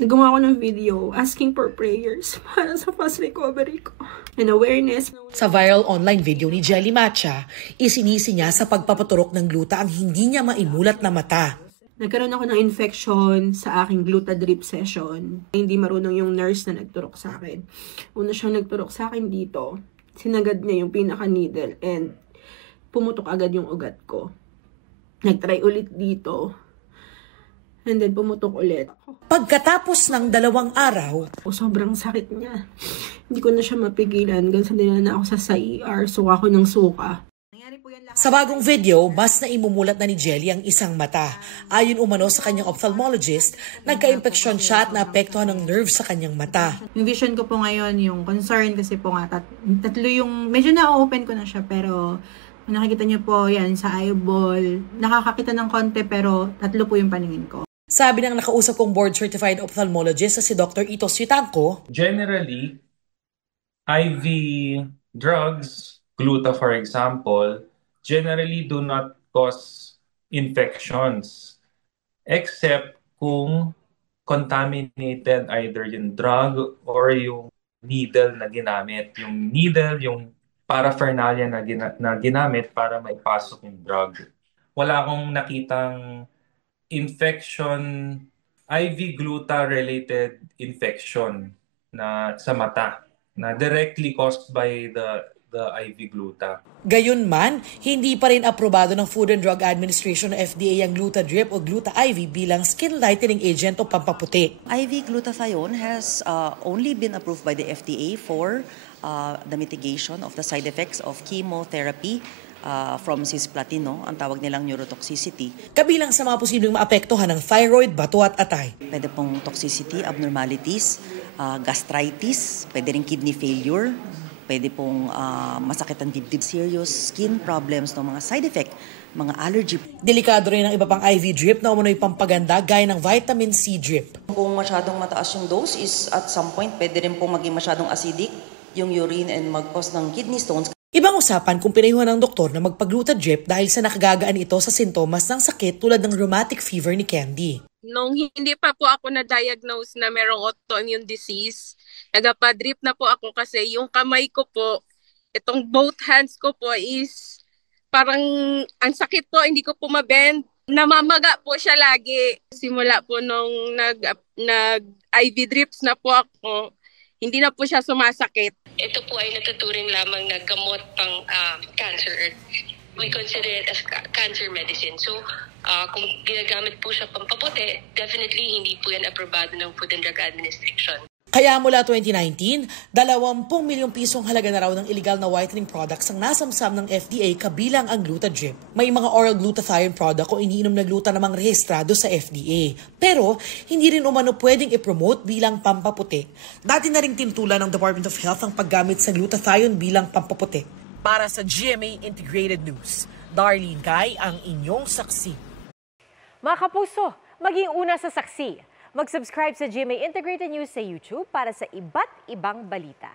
Nagawa ko ng video asking for prayers para sa fast recovery ko and awareness. Sa viral online video ni Jelly Matcha, isinisi niya sa pagpapaturok ng gluta ang hindi niya maimulat na mata. Nagkaroon ako ng infection sa aking gluta drip session. Hindi marunong yung nurse na nagturok sa akin. Una siyang nagturok sa akin dito. Sinagad niya yung pinaka-needle and pumutok agad yung ugat ko. Nagtry ulit dito. And then pumutok ulit. Pagkatapos ng 2 araw, sobrang sakit niya. Hindi ko na siya mapigilan. Gansan din na ako sa ER. Suka ko ng suka. Sa bagong video, mas naimumulat na ni Jelly ang isang mata. Ayon umano sa kanyang ophthalmologist, nagka-impeksyon siya at naapektuhan ng nerve sa kanyang mata. Yung vision ko po ngayon, yung concern kasi po nga, tatlo yung, medyo na-open ko na siya, pero nakikita niyo po yan sa eyeball, nakakakita ng konti pero 3 po yung paningin ko. Sabi ng nakausap kong board-certified ophthalmologist na si Dr. Ito Suitanco, generally, IV drugs, gluta for example, generally do not cause infections except kung contaminated either yung drug or yung needle na ginamit. Yung needle, yung paraphernalia na ginamit para maipasok yung drug. Wala akong nakitang infection, IV gluta-related infection na sa mata na directly caused by the IV gluta. Gayunman, hindi pa rin aprobado ng Food and Drug Administration o FDA ang Gluta Drip o Gluta IV bilang skin lightening agent o pampaputi. IV glutathione has only been approved by the FDA for the mitigation of the side effects of chemotherapy from cisplatin, ang tawag nilang neurotoxicity. Kabilang sa mga posibleng maapektuhan ng thyroid, bato at atay. Pwede pong toxicity, abnormalities, gastritis, pwede rin kidney failure, pwede pong masakit ang dibdib, serious skin problems, mga side effect, mga allergy. Delikado rin ang iba pang IV drip na umunoy pampaganda gaya ng vitamin C drip. Kung masyadong mataas yung dose is at some point pwede rin pong maging masyadong acidic yung urine and mag-cause ng kidney stones. Ibang usapan kung pinayuhan ng doktor na magpagluta drip dahil sa nakagagaan ito sa sintomas ng sakit tulad ng rheumatic fever ni Candy. Nung hindi pa po ako na-diagnose na merong autoimmune disease, nagpa-drip na po ako kasi yung kamay ko po, itong both hands ko po is parang ang sakit po, hindi ko po mabend. Namamaga po siya lagi. Simula po nung nag-IV drips na po ako, hindi na po siya sumasakit. Ito po ay natuturing lamang na gamot pang cancer. We consider it as cancer medicine. So, kung ginagamit po siya pampaputi, definitely hindi po yan aprobado ng Food and Drug Administration. Kaya mula 2019, 20 milyong pisong halaga na raw ng illegal na whitening products ang nasamsam ng FDA kabilang ang Gluta Drip. May mga oral glutathione product o iniinom na gluta namang rehistrado sa FDA. Pero hindi rin umano pwedeng i-promote bilang pampaputi. Dati na ring tintulan ng Department of Health ang paggamit sa glutathione bilang pampaputi. Para sa GMA Integrated News, Darlene Kai ang inyong saksi. Mga kapuso, maging una sa saksi. Mag-subscribe sa GMA Integrated News sa YouTube para sa iba't ibang balita.